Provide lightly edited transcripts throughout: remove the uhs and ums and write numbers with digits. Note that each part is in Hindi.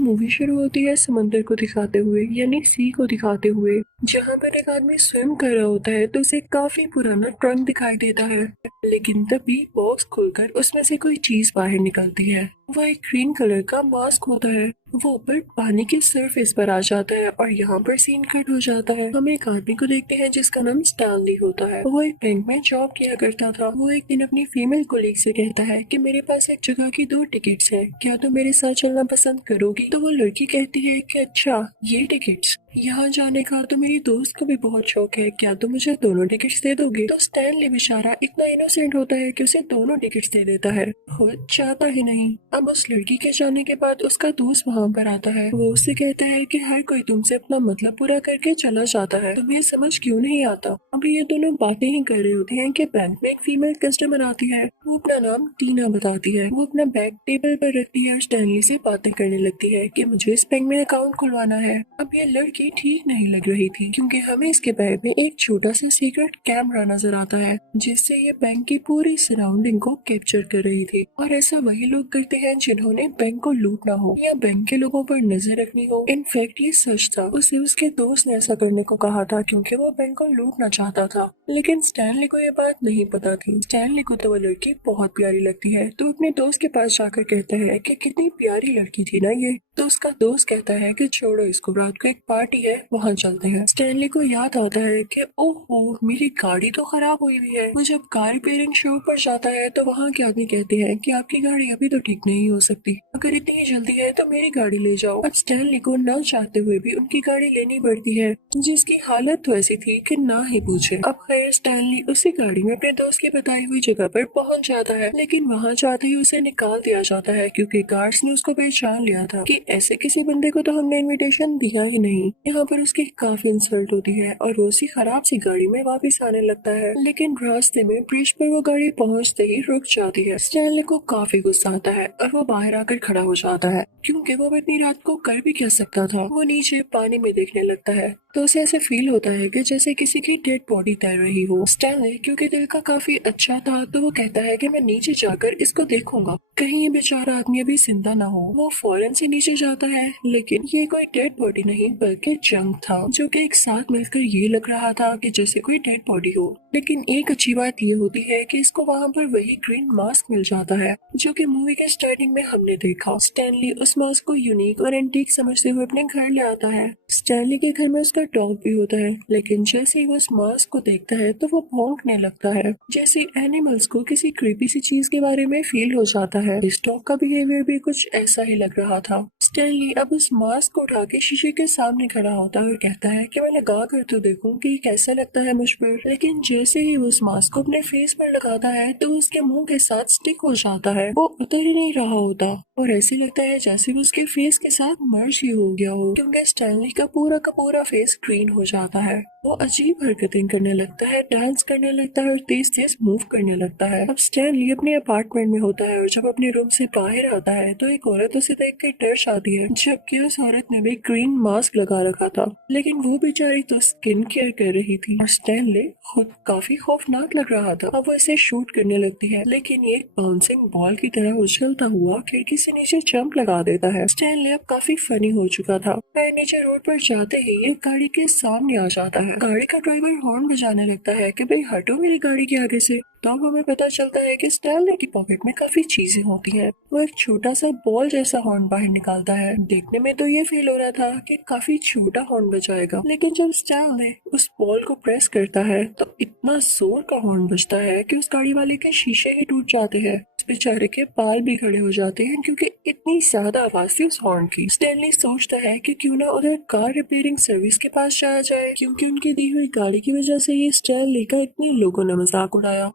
मूवी शुरू होती है समंदर को दिखाते हुए यानी सी को दिखाते हुए, जहाँ पर एक आदमी स्विम कर रहा होता है तो उसे काफी पुराना ट्रंक दिखाई देता है। लेकिन तभी बॉक्स खुलकर उसमें से कोई चीज बाहर निकलती है। वह एक ग्रीन कलर का मास्क होता है। वो ऊपर पानी के सरफेस पर आ जाता है और यहाँ पर सीन कट हो जाता है। हम एक आदमी को देखते हैं जिसका नाम स्टैनली होता है। वो एक बैंक में जॉब किया करता था। वो एक दिन अपनी फीमेल कोलीग से कहता है कि मेरे पास एक जगह की 2 टिकट्स है, क्या तुम मेरे साथ चलना पसंद करोगी? तो वो लड़की कहती है कि अच्छा, ये टिकट्स यहाँ जाने का तो मेरी दोस्त को भी बहुत शौक है, क्या तुम मुझे दोनों टिकट्स दे दोगे? तो स्टैनली बेचारा इतना इनोसेंट होता है कि उसे दोनों टिकट्स दे देता है। वो चाहता ही नहीं। अब उस लड़की के जाने के बाद उसका दोस्त वहाँ पर आता है। वो उससे कहता है कि हर कोई तुमसे अपना मतलब पूरा करके चला जाता है, तुम्हें समझ क्यों नहीं आता? अभी ये दोनों बातें ही कर रहे होते हैं कि बैंक में एक फीमेल कस्टमर आती है। वो अपना नाम टीना बताती है। वो अपना बैग टेबल पर रखती है और स्टैनली से बातें करने लगती है कि मुझे इस बैंक में अकाउंट खुलवाना है। अब ये लड़की ठीक नहीं लग रही थी क्योंकि हमें इसके बैग में एक छोटा सा सीक्रेट कैमरा नजर आता है जिससे ये बैंक की पूरी सराउंडिंग को कैप्चर कर रही थी। और ऐसा वही लोग करते हैं जिन्होंने बैंक को लूटना हो या बैंक के लोगों पर नजर रखनी हो। इनफैक्ट ये सच था, उसे उसके दोस्त ने ऐसा करने को कहा था क्योंकि वो बैंक को लूटना चाहता था। लेकिन स्टैनली को ये बात नहीं पता थी। स्टैनली को तो वो लड़की बहुत प्यारी लगती है तो अपने दोस्त के पास जाकर कहता है कि कितनी प्यारी लड़की थी ना ये। तो उसका दोस्त कहता है कि छोड़ो इसको, रात को एक पार्टी है, वहाँ चलते हैं। स्टैनली को याद आता है कि ओहो, मेरी गाड़ी तो खराब हुई हुई है। वो जब कार रिपेयरिंग शॉप पर जाता है तो वहाँ के आदमी कहते हैं कि आपकी गाड़ी अभी तो ठीक नहीं हो सकती, अगर इतनी जल्दी है तो मेरी गाड़ी ले जाओ। अब स्टैनली को न चाहते हुए भी उनकी गाड़ी लेनी पड़ती है जिसकी हालत तो ऐसी थी कि ना ही पूछे। अब खैर स्टैनली उसी गाड़ी में अपने दोस्त की बताई हुई जगह पर पहुंच जाता है, लेकिन वहां जाते ही उसे निकाल दिया जाता है क्योंकि गार्ड्स ने उसको पहचान लिया था कि ऐसे किसी बंदे को तो हमने इनविटेशन दिया ही नहीं। यहाँ पर उसकी काफी इंसल्ट होती है और वो उसी खराब सी गाड़ी में वापस आने लगता है। लेकिन रास्ते में ब्रिज पर वो गाड़ी पहुंचते ही रुक जाती है। स्टैनली को काफी गुस्सा आता है और वो बाहर आकर खड़ा हो जाता है क्योंकि वो इतनी रात को कर भी क्या सकता था। वो नीचे पानी में देखने लगता है तो उसे ऐसे फील होता है कि जैसे किसी की डेड बॉडी तैर रही हो। स्टैनली क्योंकि दिल का काफी अच्छा था तो वो कहता है कि मैं नीचे जाकर इसको देखूंगा, कहीं ये बेचारा आदमी अभी जिंदा ना हो। वो फौरन से नीचे जाता है लेकिन ये कोई डेड बॉडी नहीं बल्कि जंग था जो कि एक साथ मिलकर ये लग रहा था कि जैसे कोई डेड बॉडी हो। लेकिन एक अच्छी बात ये होती है कि इसको वहाँ पर वही ग्रीन मास्क मिल जाता है जो कि मूवी के स्टार्टिंग में हमने देखा। स्टैनली उस मास्क को यूनिक और एंटीक समझते हुए अपने घर ले आता है। स्टैनली के घर में उसका डॉग भी होता है, लेकिन जैसे ही वो उस मास्क को देखता है तो वो भौंकने लगता है जैसे एनिमल्स को किसी क्रीपी सी चीज के बारे में फील हो जाता है। इस डॉग का बिहेवियर भी कुछ ऐसा ही लग रहा था। स्टैनली अब उस मास्क को उठा के शीशे के सामने खड़ा होता है और कहता है कि मैं लगा कर तो देखूं कि कैसा लगता है मुझ पर। लेकिन जैसे ही वो उस मास्क को अपने फेस पर लगाता है तो उसके मुंह के साथ स्टिक हो जाता है। वो उतर ही नहीं रहा होता और ऐसे लगता है जैसे वो उसके फेस के साथ मर्ज ही हो गया हो क्योंकि स्टैनली का पूरा फेस ग्रीन हो जाता है। वो अजीब हरकतें करने लगता है, डांस करने लगता है और तेज तेज मूव करने लगता है। अब स्टैनली अपने अपार्टमेंट में होता है और जब अपने रूम से बाहर आता है तो एक औरत उसे देख कर डर जाती है, जबकि उस औरत ने भी ग्रीन मास्क लगा रखा था। लेकिन वो बेचारी तो स्किन केयर कर रही थी और स्टैनली खुद काफी खौफनाक लग रहा था। अब वो इसे शूट करने लगती है लेकिन ये एक बाउंसिंग बॉल की तरह उछलता हुआ खिड़की से नीचे जंप लगा देता है। स्टैनली अब काफी फनी हो चुका था। पैर नीचे रोड पर जाते ही ये गाड़ी के सामने आ जाता है। गाड़ी का ड्राइवर हॉर्न बजाने लगता है कि भाई हटो मेरी गाड़ी के आगे से। तो अब हमें पता चलता है कि स्टैनली की पॉकेट में काफी चीजें होती हैं। वो एक छोटा सा बॉल जैसा हॉर्न बाहर निकालता है। देखने में तो ये फील हो रहा था कि काफी छोटा हॉर्न बजाएगा, लेकिन जब स्टैनली उस बॉल को प्रेस करता है तो इतना जोर का हॉर्न बजता है कि उस गाड़ी वाले के शीशे ही टूट जाते हैं। उस बेचारे के बाल भी खड़े हो जाते हैं क्योंकि इतनी ज्यादा आवाज थी उस हॉर्न की। स्टैनली सोचता है कि क्यों ना उधर कार रिपेयरिंग सर्विस के पास जाया जाए क्योंकि उनकी दी हुई गाड़ी की वजह से ये स्टैनली का इतने लोगों ने मजाक उड़ाया।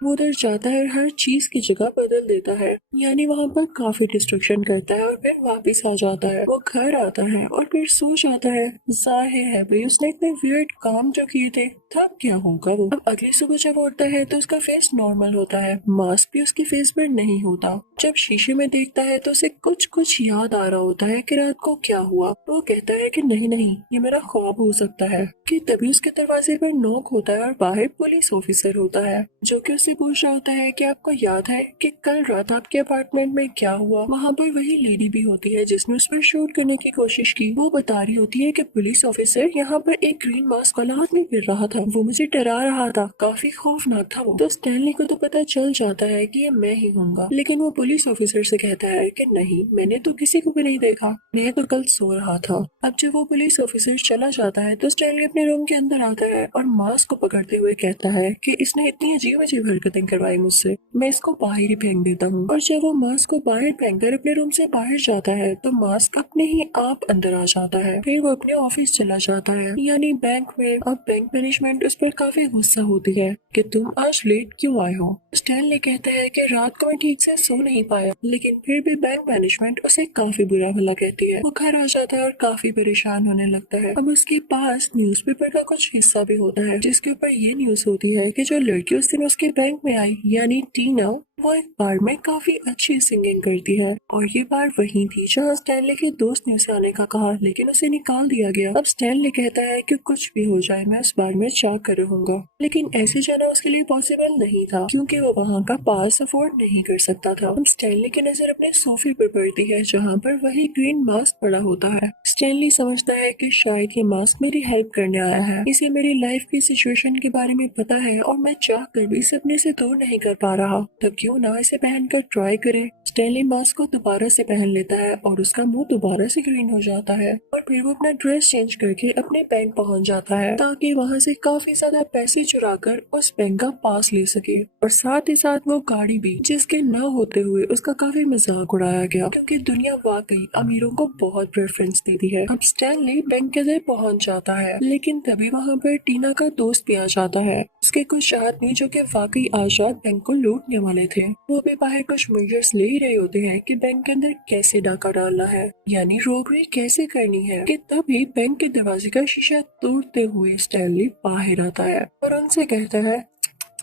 वो उधर जाता है और हर चीज की जगह बदल देता है, यानी वहाँ पर काफी डिस्ट्रक्शन करता है और फिर वापस आ जाता है। वो घर आता है और फिर सो जाता है। जाहिर है भाई उसने इतने वियर्ड काम जो किए थे थक क्या होगा वो। अब अगली सुबह जब उठता है तो उसका फेस नॉर्मल होता है, मास्क भी उसके फेस पर नहीं होता। जब शीशे में देखता है तो उसे कुछ कुछ याद आ रहा होता है कि रात को क्या हुआ। वो कहता है कि नहीं नहीं, ये मेरा ख्वाब हो सकता है। कि तभी उसके दरवाजे पर नॉक होता है और बाहर पुलिस ऑफिसर होता है, जो कि उससे पूछ रहा होता है कि आपको याद है कि कल रात आपके अपार्टमेंट में क्या हुआ। वहाँ पर वही लेडी भी होती है जिसने उस पर शूट करने की कोशिश की। वो बता रही होती है कि पुलिस ऑफिसर यहाँ पर एक ग्रीन मास्क वाला आदमी फिर रहा था, वो मुझे डरा रहा था, काफी खौफनाक था वो। तो स्टैनली को तो पता चल जाता है कि ये मैं ही हूँगा, लेकिन वो पुलिस ऑफिसर से कहता है कि नहीं, मैंने तो किसी को भी नहीं देखा, मैं तो कल सो रहा था। अब जब वो पुलिस ऑफिसर चला जाता है तो स्टैनली अपने रूम के अंदर आता है और मास्क को पकड़ते हुए कहता है कि इसने इतनी अजीब अजीब हरकतें करवाई मुझसे, मैं इसको बाहर ही फेंक देता हूँ। और जब वो मास्क को बाहर फेंककर अपने रूम से बाहर जाता है तो मास्क अपने ही आप अंदर आ जाता है। फिर वो अपने ऑफिस चला जाता है, यानी बैंक में। अब बैंक मैनेजमेंट उस पर काफी गुस्सा होती है कि तुम आज लेट क्यों आए हो। स्टैनली कहता है कि रात को मैं ठीक से सो नहीं पाया, लेकिन फिर भी बैंक मैनेजमेंट उसे काफी बुरा भला कहती है। वो घर आ जाता है और काफी परेशान होने लगता है। अब उसके पास न्यूज़पेपर का कुछ हिस्सा भी होता है जिसके ऊपर ये न्यूज होती है कि जो लड़की उस दिन उसके बैंक में आई, यानी टीना, वो एक बार में काफी अच्छी सिंगिंग करती है। और ये बार वही थी जहाँ स्टैनली के दोस्त ने उसे आने का कहा, लेकिन उसे निकाल दिया गया। अब स्टैनली कहता है कि कुछ भी हो जाए मैं उस बार में जाकर रहूंगा, लेकिन ऐसे जाना उसके लिए पॉसिबल नहीं था क्योंकि वो वहाँ का पास अफोर्ड नहीं कर सकता था। अब स्टैनली की नजर अपने सोफे पर पड़ती है जहाँ पर वही ग्रीन मास्क पड़ा होता है। स्टैनली समझता है कि शायद ये मास्क मेरी हेल्प करने आया है, इसे मेरी लाइफ की सिचुएशन के बारे में पता है और मैं चाह कर भी इसे अपने से दूर नहीं कर पा रहा, तो क्यों ना इसे पहनकर ट्राई करे। स्टैनली मास्क को दोबारा से पहन लेता है और उसका मुंह दोबारा से ग्रीन हो जाता है और फिर वो अपना ड्रेस चेंज करके अपने बैंक पहुंच जाता है ताकि वहां से काफी ज्यादा पैसे चुरा कर उस बैंक का पास ले सके। और साथ ही साथ वो गाड़ी भी, जिसके न होते हुए उसका काफी मजाक उड़ाया गया क्योंकि दुनिया वाकई अमीरों को बहुत प्रेफरेंस देती है। अब स्टैनली बैंक के अंदर पहुंच जाता है, लेकिन तभी वहाँ पर टीना का दोस्त भी आ जाता है। उसके कुछ आदमी जो कि वाकई आजाद बैंक को लूटने वाले थे, वो भी बाहर कुछ मेजर्स ले ही रहे होते हैं कि बैंक के अंदर कैसे डाका डालना है, यानी रॉबरी कैसे करनी है। कि तभी बैंक के दरवाजे का शीशा तोड़ते हुए स्टैनली बाहर आता है और उनसे कहता है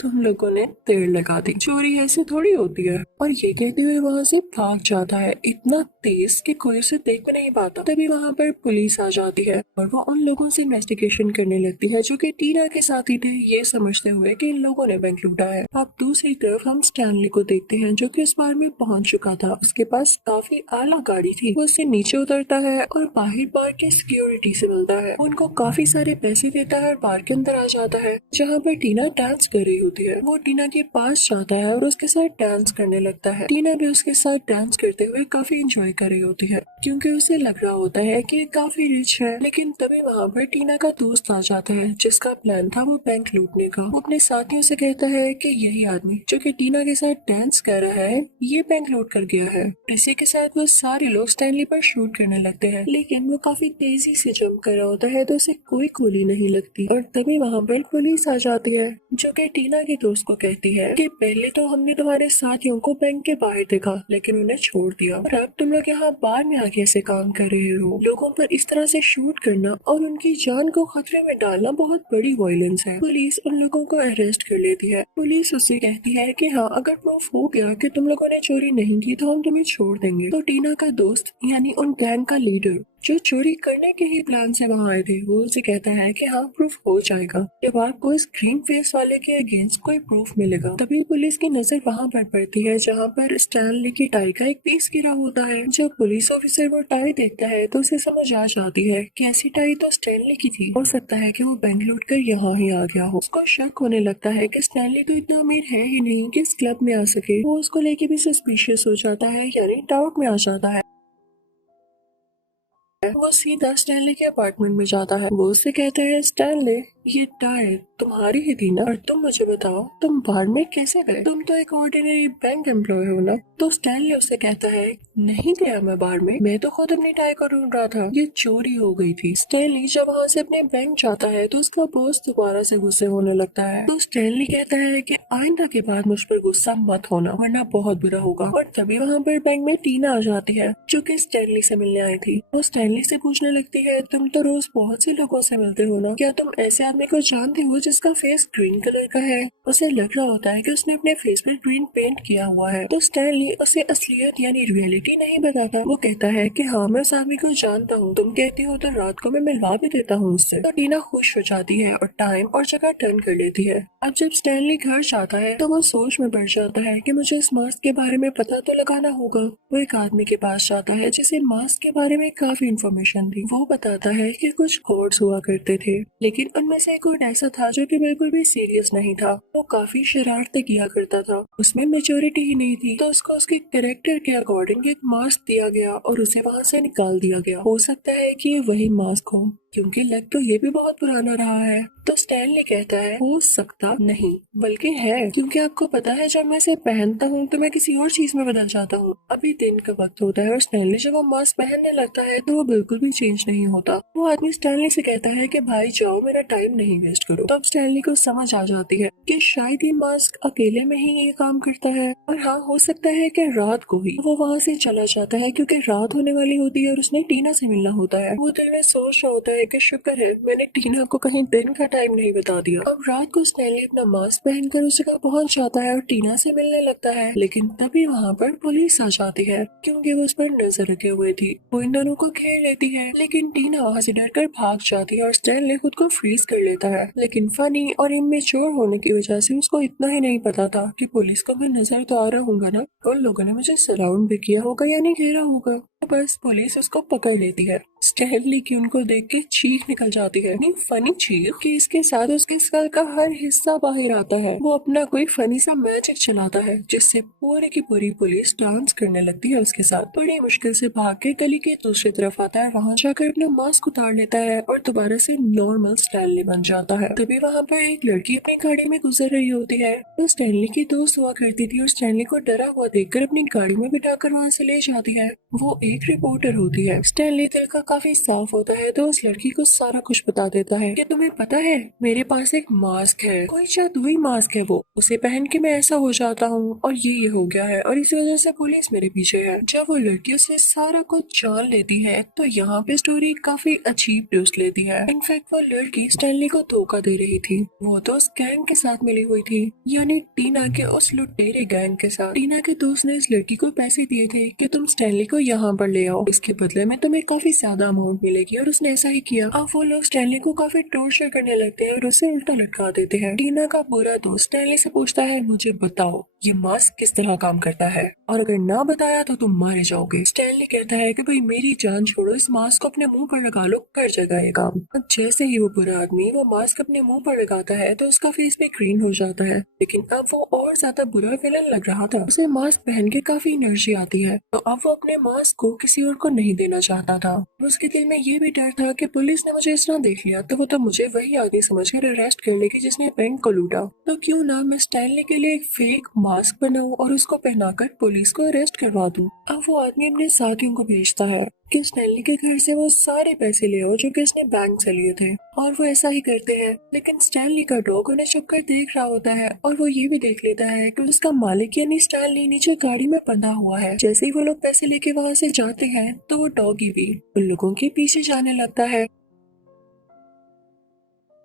तुम लोगों ने देर लगा दी, चोरी ऐसे थोड़ी होती है। और ये कहते हुए वहाँ से भाग जाता है इतना तेज कि कोई उसे देख भी नहीं पाता। तभी वहाँ पर पुलिस आ जाती है और वो उन लोगों से इन्वेस्टिगेशन करने लगती है जो कि टीना के साथ ही थे, ये समझते हुए कि इन लोगों ने बैंक लूटा है। अब दूसरी तरफ हम स्टैनली को देखते हैं जो कि इस बार में पहुंच चुका था। उसके पास काफी आला गाड़ी थी। वो उससे नीचे उतरता है और बाहर बार के सिक्योरिटी से मिलता है, उनको काफी सारे पैसे देता है और बार के अंदर आ जाता है जहाँ पर टीना डांस कर रही होती है। वो टीना के पास जाता है और उसके साथ डांस करने लगता है। टीना भी उसके साथ डांस करते हुए काफी एंजॉय कर रही होती है क्योंकि उसे लग रहा होता है कि काफी रिच है। लेकिन तभी वहाँ पर टीना का दोस्त आ जाता है जिसका प्लान था वो बैंक लूटने का। वो अपने साथियों से कहता है कि यही आदमी जो कि टीना के साथ डांस कर रहा है ये बैंक लूट कर गया है। इसी के साथ वो सारे लोग स्टैनली पर शूट करने लगते हैं, लेकिन वो काफी तेजी से जंप कर रहा होता है तो उसे कोई गोली नहीं लगती। और तभी वहाँ पर पुलिस आ जाती है जो कि टीना के दोस्त को कहती है कि पहले तो हमने तुम्हारे साथियों को बैंक के बाहर देखा लेकिन उन्हें छोड़ दिया, और अब तुम लोग यहाँ बार में आके ऐसे काम कर रहे हो। लोगों पर इस तरह से शूट करना और उनकी जान को खतरे में डालना बहुत बड़ी वायलेंस है। पुलिस उन लोगों को अरेस्ट कर लेती है। पुलिस उससे कहती है कि हाँ, अगर प्रूफ हो गया कि तुम लोगों ने चोरी नहीं की तो हम तुम्हें छोड़ देंगे। तो टीना का दोस्त यानी उन गैंग का लीडर जो चोरी करने के ही प्लान से वहाँ आए थे, वो उसे कहता है कि हाँ, प्रूफ हो जाएगा जब आपको इस ग्रीन फेस वाले के अगेंस्ट कोई प्रूफ मिलेगा। तभी पुलिस की नजर वहाँ पर पड़ती है जहाँ पर स्टैनली की टाई का एक पीस गिरा होता है। जब पुलिस ऑफिसर वो टाई देखता है तो उसे समझ आ जाती है कि ऐसी टाई तो स्टैनली की थी, हो सकता है कि वो बैंक लूट कर यहाँ ही आ गया हो। उसको शक होने लगता है कि स्टैनली तो इतना अमीर है ही नहीं कि इस क्लब में आ सके। वो उसको लेके भी सस्पिशियस हो जाता है, यानी डाउट में आ जाता है। वो सीधा स्टैनली के अपार्टमेंट में जाता है। वो उससे कहते हैं स्टैनली, ये टाई तुम्हारी ही थी ना, और तुम मुझे बताओ तुम बाहर में कैसे गए, तुम तो एक ऑर्डिनरी बैंक एम्प्लॉय हो ना। तो स्टैनली उससे कहता है नहीं गया मैं बाहर में, मैं तो खुद अपनी टाई को ढूंढ रहा था, ये चोरी हो गई थी। स्टैनली जब वहाँ से अपने बैंक जाता है तो उसका बॉस दोबारा से गुस्से होने लगता है। तो स्टैनली कहता है कि आइंदा के बाद मुझ पर गुस्सा मत होना वरना बहुत बुरा होगा। और तभी वहाँ पर बैंक में टीना आ जाती है जो कि स्टैनली से मिलने आई थी। वो स्टैनली से पूछने लगती है तुम तो रोज बहुत से लोगों से मिलते हो ना, क्या तुम ऐसे आदमी आदमी को जानते हो जिसका फेस ग्रीन कलर का है। उसे लग रहा होता है कि उसने अपने फेस पर ग्रीन पेंट किया हुआ है। तो स्टैनली उसे असलियत यानी रियलिटी नहीं बताता। वो कहता है कि हाँ मैं उस आदमी को जानता हूँ, तुम कहती हो तो रात को मैं मिलवा भी देता हूँ उससे। तो टीना खुश हो जाती है और टाइम और जगह टर्न कर लेती है। अब जब स्टैनली घर जाता है तो वो सोच में पड़ जाता है कि मुझे इस मास्क के बारे में पता तो लगाना होगा। वो एक आदमी के पास जाता है जिसे मास्क के बारे में काफी इंफॉर्मेशन थी। वो बताता है कि कुछ कोड्स हुआ करते थे, लेकिन उनमें से एक कोड ऐसा था जो कि बिल्कुल भी सीरियस नहीं था। वो काफी शरारतें किया करता था, उसमें मेच्योरिटी ही नहीं थी। तो उसको उसके कैरेक्टर के अकॉर्डिंग एक मास्क दिया गया और उसे वहाँ से निकाल दिया गया। हो सकता है कि ये वही मास्क हो, क्योंकि लग तो ये भी बहुत पुराना रहा है। तो स्टैनली कहता है हो सकता नहीं बल्कि है, क्योंकि आपको पता है जब मैं इसे पहनता हूँ तो मैं किसी और चीज में बदल जाता हूँ। अभी दिन का वक्त होता है और स्टैनली जब वो मास्क पहनने लगता है तो वो बिल्कुल भी चेंज नहीं होता। वो आदमी स्टैनली से कहता है कि भाई जाओ, मेरा टाइम नहीं वेस्ट करो। तब स्टैनली को समझ आ जाती है कि शायद ये मास्क अकेले में ही ये काम करता है, और हाँ हो सकता है कि रात को ही वो वहाँ से चला जाता है क्योंकि रात होने वाली होती है और उसने टीना से मिलना होता है। वो दिल में सोच रहा होता है कि शुक्र है मैंने टीना को कहीं दिन का टाइम नहीं बता दिया। अब रात को स्टैनली अपना मास्क पहनकर उस जगह पहुंच जाता है और टीना से मिलने लगता है, लेकिन तभी वहाँ पर पुलिस आ जाती है क्योंकि वो उस पर नजर रखे हुए थी। वो इन दोनों को घेर लेती है, लेकिन टीना वहाँ से डर कर भाग जाती है और स्टैनली खुद को फ्रीज कर लेता है। लेकिन फनी और इमेच्योर होने की वजह से उसको इतना ही नहीं पता था कि पुलिस को मैं नजर तो आ रहा हूँ ना, उन लोगों ने मुझे सराउंड भी किया होगा या नहीं घेरा होगा। तो बस पुलिस उसको पकड़ लेती है। स्टैनली की उनको देख के चीख निकल जाती है, नहीं फनी चीख कि इसके साथ उसके स्कल का हर हिस्सा बाहर आता है। वो अपना कोई फनी सा मैजिक चलाता है जिससे पूरी की पूरी पुलिस डांस करने लगती है उसके साथ। बड़ी मुश्किल से भाग के गली के दूसरी तरफ आता है, वहाँ जाकर अपना मास्क उतार लेता है और दोबारा से नॉर्मल स्टैनली बन जाता है। तभी वहाँ पर एक लड़की अपनी गाड़ी में गुजर रही होती है। तो स्टैनली की दोस्त हुआ करती थी और स्टैनली को डरा हुआ देखकर अपनी गाड़ी में बिठाकर वहाँ से ले जाती है। वो एक रिपोर्टर होती है। स्टैनली दिल का काफी साफ होता है तो उस लड़की को सारा कुछ बता देता है कि तुम्हें पता है मेरे पास एक मास्क है, कोई जादुई मास्क है, वो उसे पहन के मैं ऐसा हो जाता हूँ और ये हो गया है और इस वजह से पुलिस मेरे पीछे है। जब वो लड़की उसे सारा कुछ जान लेती है तो यहाँ पे स्टोरी काफी अजीब ट्विस्ट लेती है। इनफैक्ट वो लड़की स्टैनली को धोखा दे रही थी। वो तो उस गैंग के साथ मिली हुई थी, यानी टीना के उस लुटेरे गैंग के साथ। टीना के दोस्त ने इस लड़की को पैसे दिए थे कि तुम स्टैनली को यहाँ पर ले आओ, इसके बदले में तुम्हें काफी ज्यादा अमाउंट मिलेगी, और उसने ऐसा ही किया। अब वो लोग स्टैनली को काफी टॉर्चर करने लगते हैं और उसे उल्टा लटका देते हैं। टीना का बुरा दोस्त स्टैनली से पूछता है मुझे बताओ ये मास्क किस तरह काम करता है, और अगर ना बताया तो तुम मारे जाओगे। स्टैनली कहता है कि भाई मेरी जान छोड़ो, इस मास्क को अपने मुंह पर लगा लो, कर जाएगा ये काम। अब जैसे ही वो बुरा आदमी वो मास्क अपने मुंह पर लगाता है तो उसका फेस भी ग्रीन हो जाता है, लेकिन अब वो और ज्यादा बुरा विलन लग रहा था। उसे मास्क पहन के काफी एनर्जी आती है, तो अब वो अपने मास्क को किसी और को नहीं देना चाहता था। उसके दिल में ये भी डर था कि पुलिस ने मुझे इस तरह देख लिया तो वो तो मुझे वही आदमी समझकर अरेस्ट कर लेगी जिसने बैंक को लूटा। तो क्यों ना मैं स्टैनली के लिए एक फेक मास्क बनाऊं और उसको पहनाकर पुलिस को अरेस्ट करवा दूं। अब वो आदमी अपने साथियों को भेजता है कि स्टैनली के घर से वो सारे पैसे ले आओ जो कि उसने बैंक से लिए थे, और वो ऐसा ही करते हैं। लेकिन स्टैनली का डॉग उन्हें छुपकर देख रहा होता है और वो ये भी देख लेता है कि उसका मालिक यानी स्टैनली नीचे गाड़ी में बंधा हुआ है। जैसे ही वो लोग पैसे लेके वहाँ से जाते हैं तो वो डॉगी भी उन लोगों के पीछे जाने लगता है।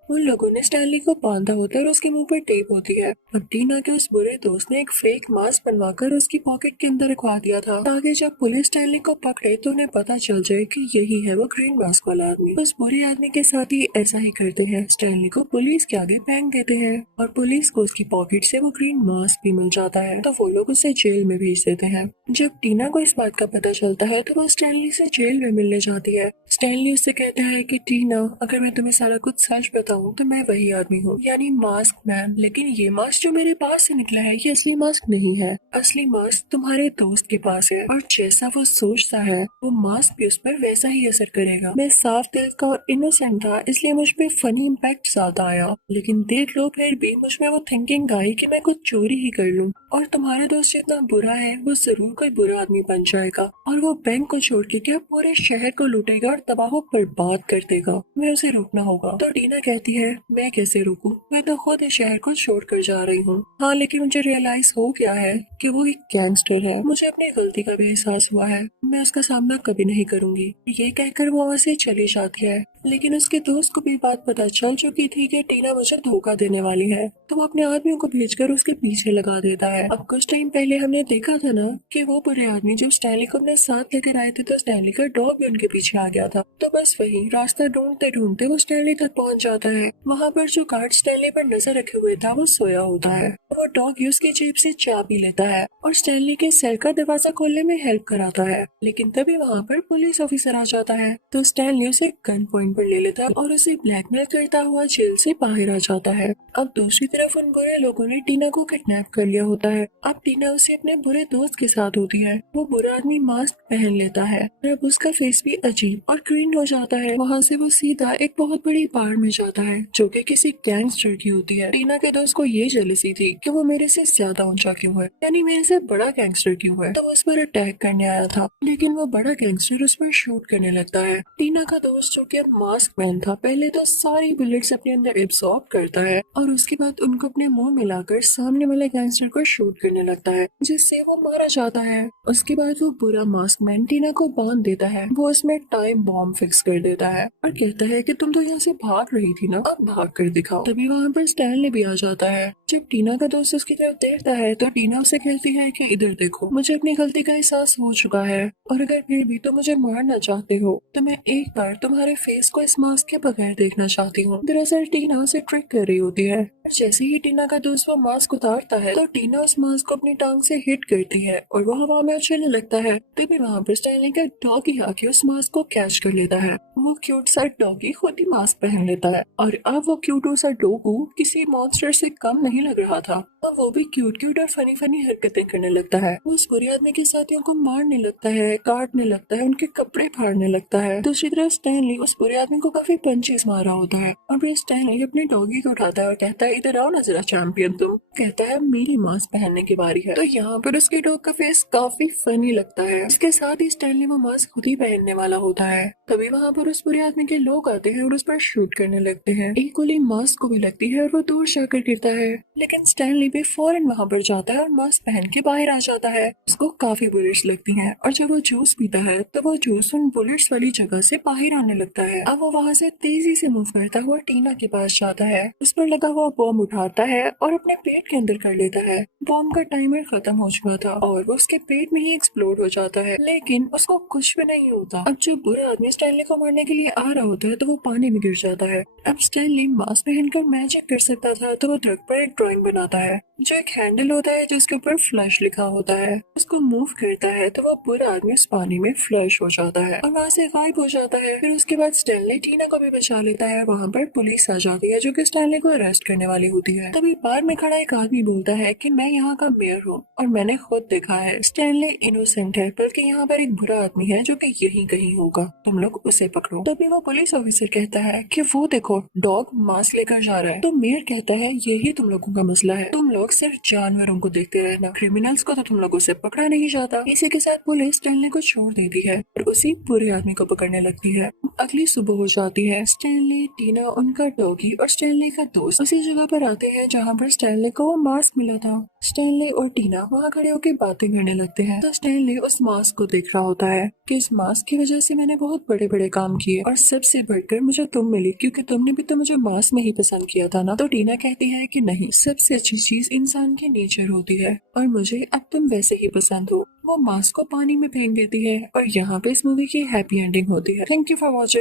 उन लोगों ने स्टैनली को बांधा होता है और उसके मुंह पर टेप होती है। अब टीना के उस बुरे दोस्त ने एक फेक मास्क बनवाकर उसकी पॉकेट के अंदर रखवा दिया था ताकि जब पुलिस स्टैनली को पकड़े तो उन्हें पता चल जाए कि यही है वो ग्रीन मास्क वाला आदमी। उस बुरे आदमी के साथ ही ऐसा ही करते हैं, स्टैनली को पुलिस के आगे फेंक देते हैं और पुलिस को उसकी पॉकेट से वो ग्रीन मास्क भी मिल जाता है, तो वो लोग उसे जेल में भेज देते हैं। जब टीना को इस बात का पता चलता है तो वो स्टैनली से जेल में मिलने जाती है। स्टैनली उससे कहता है कि टीना अगर मैं तुम्हें सारा कुछ सच बताऊं तो मैं वही आदमी हूँ, यानी मास्क मैन। लेकिन ये मास्क जो मेरे पास से निकला है ये असली मास्क नहीं है, असली मास्क तुम्हारे दोस्त के पास है, और जैसा वो सोचता है वो मास्क भी उस पर वैसा ही असर करेगा। मैं साफ दिल का और इनोसेंट था इसलिए मुझ पे फनी इम्पैक्ट ज्यादा आया, लेकिन देख लो फिर भी मुझ में वो थिंकिंग आई कि मैं कुछ चोरी ही कर लूं, और तुम्हारा दोस्त जितना बुरा है वो जरूर कोई बुरा आदमी बन जाएगा और वो बैंक को छोड़ के क्या पूरे शहर को लूटेगा और तबाह बर्बाद कर देगा। मैं उसे रोकना होगा। तो टीना कहती है मैं कैसे रोकूं, मैं तो खुद इस शहर को छोड़ कर जा रही हूँ। हाँ लेकिन मुझे रियलाइज हो गया है कि वो एक गैंगस्टर है, मुझे अपनी गलती का भी एहसास हुआ है, मैं उसका सामना कभी नहीं करूंगी। ये कहकर वो वहाँ से चली जाती है। लेकिन उसके दोस्त को भी बात पता चल चुकी थी कि टीना मुझे धोखा देने वाली है, तो वो अपने आदमियों को भेजकर उसके पीछे लगा देता है। अब कुछ टाइम पहले हमने देखा था ना कि वो बुरे आदमी जो स्टैनली को अपने साथ लेकर आए थे, तो स्टैनली का डॉग भी उनके पीछे आ गया था। तो बस वही रास्ता ढूंढते ढूंढते वो स्टैनली तक पहुंच जाता है। वहाँ पर जो गार्ड स्टैनली पर नजर रखे हुए था वो सोया होता है। वो डॉग उसकी जेब से चाबी लेता है और स्टैनली के सेल का दरवाजा खोलने में हेल्प कराता है। लेकिन तभी वहाँ पर पुलिस ऑफिसर आ जाता है, तो स्टैनली उसे गन पॉइंट पर ले लेता है और उसे ब्लैकमेल करता हुआ जेल से बाहर आ जाता है। अब दूसरी तरफ उन बुरे लोगों ने टीना को किडनैप कर लिया होता है। अब टीना उसे अपने बुरे दोस्त के साथ होती है। वो बुरा आदमी मास्क पहन लेता है और अब उसका फेस भी अजीब और क्रीन हो जाता है। वहाँ से वो सीधा एक बहुत बड़ी बार में जाता है जो कि किसी गैंगस्टर की होती है। टीना के दोस्त को ये जेलसी थी कि वो मेरे से ज्यादा ऊंचा क्यों है, यानी मेरे से बड़ा गैंगस्टर क्यों है, तो उस पर अटैक करने आया था। लेकिन वो बड़ा गैंगस्टर उस पर शूट करने लगता है। टीना का दोस्त जो कि अब मास्क मैन था, पहले तो सारी बुलेट्स अपने अंदर एब्सॉर्ब करता है और उसके बाद उनको अपने मुंह मिलाकर सामने वाले गैंगस्टर को शूट करने लगता है, जिससे वो मारा जाता है। उसके बाद वो बुरा मास्क मैन टीना को बांध देता है। वो उसमें टाइम बॉम्ब फिक्स कर देता है और कहता है कि तुम तो यहाँ से भाग रही थी ना, अब भाग कर दिखाओ। तभी वहाँ पर स्टैनली भी आ जाता है। जब टीना का दोस्त उसकी तरफ देखता है तो टीना उसे कहती है कि इधर देखो, मुझे अपनी गलती का एहसास हो चुका है और अगर फिर भी तुम मुझे मारना चाहते हो तो मैं एक बार तुम्हारे फेस को इस मास्क के बगैर देखना चाहती हूँ। दरअसल टीना उसे ट्रिक कर रही होती है। जैसे ही टीना का दोस्त वो मास्क उतारता है तो टीना उस मास्क को अपनी टांग से हिट करती है और वो हवा में उछलने लगता है। तभी वहाँ पर स्टैनली का डॉगी आके उस मास्क को कैच कर लेता है। वो क्यूट सा डॉगी खुद ही मास्क पहन लेता है और अब वो क्यूटो सा डोगू किसी मॉन्स्टर से कम नहीं लग रहा था। अब वो भी क्यूट क्यूट और फनी फनी हरकतें करने लगता है। वो उस बुरे आदमी के साथियों को मारने लगता है, काटने लगता है, उनके कपड़े फाड़ने लगता है। दूसरी तरफ स्टैनली उस बुरे आदमी को काफी पंचेस मार रहा होता है और फिर स्टैनली अपने डॉगी को उठाता है और कहता है इधर आओ ना जरा चैंपियन तुम। कहता है मेरी मास्क पहनने की बारी है। तो यहाँ पर उसके डॉग का फेस काफी फनी लगता है। इसके साथ ही स्टैनली वो मास्क खुद ही पहनने वाला होता है। तभी वहाँ पर उस बुरे आदमी के लोग आते हैं और उस पर शूट करने लगते हैं। एक गोली मास्क को भी लगती है और वो दूर जाकर गिरता है। लेकिन स्टैनली भी फौरन वहाँ पर जाता है और मास्क पहन के बाहर आ जाता है। उसको काफी बुलेट्स लगती हैं और जब वो जूस पीता है तो वो जूस उन बुलेट्स वाली जगह से बाहर आने लगता है। अब वो वहाँ से तेजी से मूव करता हुआ टीना के पास जाता है, उस पर लगा हुआ बॉम्ब उठाता है और अपने पेट के अंदर कर लेता है। बॉम्ब का टाइमर खत्म हो चुका था और वो उसके पेट में ही एक्सप्लोड हो जाता है, लेकिन उसको कुछ भी नहीं होता। अब जो बुरा आदमी स्टैनली को मारने के लिए आ रहा होता है तो वो पानी में गिर जाता है। अब स्टैनली मास्क पहनकर मैजिक कर सकता था तो वो ट्रक पर एक ड्राइंग बनाता है जो एक हैंडल होता है जिसके ऊपर फ्लश लिखा होता है। उसको मूव करता है तो वो बुरा आदमी उस पानी में फ्लश हो जाता है और वहाँ से गायब हो जाता है। फिर उसके बाद स्टैनली टीना को भी बचा लेता है। वहाँ पर पुलिस आ जाती है जो कि स्टैनली को अरेस्ट करने वाली होती है। तभी बार में खड़ा एक आदमी बोलता है कि मैं यहाँ का मेयर हूँ और मैंने खुद देखा है स्टैनली इनोसेंट है, बल्कि यहाँ पर एक बुरा आदमी है जो कि यहीं कहीं होगा, तुम लोग उसे पकड़ो। तभी वो पुलिस ऑफिसर कहता है कि वो देखो डॉग मास्क लेकर जा रहा है। तो मेयर कहता है यही तुम लोगों का मसला है, तुम लोग सिर्फ जानवरों को देखते रहना, क्रिमिनल्स को तो तुम लोगों से पकड़ा नहीं जाता। इसी के साथ पुलिस स्टैनली को छोड़ देती है और उसी बुरे आदमी को पकड़ने लगती है। अगली सुबह हो जाती है। स्टैनली, टीना, उनका डॉगी और स्टैनली का दोस्त उसी जगह पर आते हैं जहाँ पर स्टैनली को वो मास्क मिला था। स्टैनली और टीना वहाँ खड़े होकर बातें करने लगते हैं। तो स्टैनली उस मास्क को देख रहा होता है कि इस मास्क की वजह से मैंने बहुत बड़े बड़े काम किए और सबसे बढ़कर मुझे तुम मिली, क्योंकि तुमने भी तो मुझे मास्क में ही पसंद किया था ना। तो टीना कहती है कि नहीं, सबसे अच्छी चीज इंसान की नेचर होती है और मुझे अब तुम वैसे ही पसंद हो। वो मास्क को पानी में फेंक देती है और यहाँ पे इस मूवी की हैप्पी एंडिंग होती है। Thank you for watching.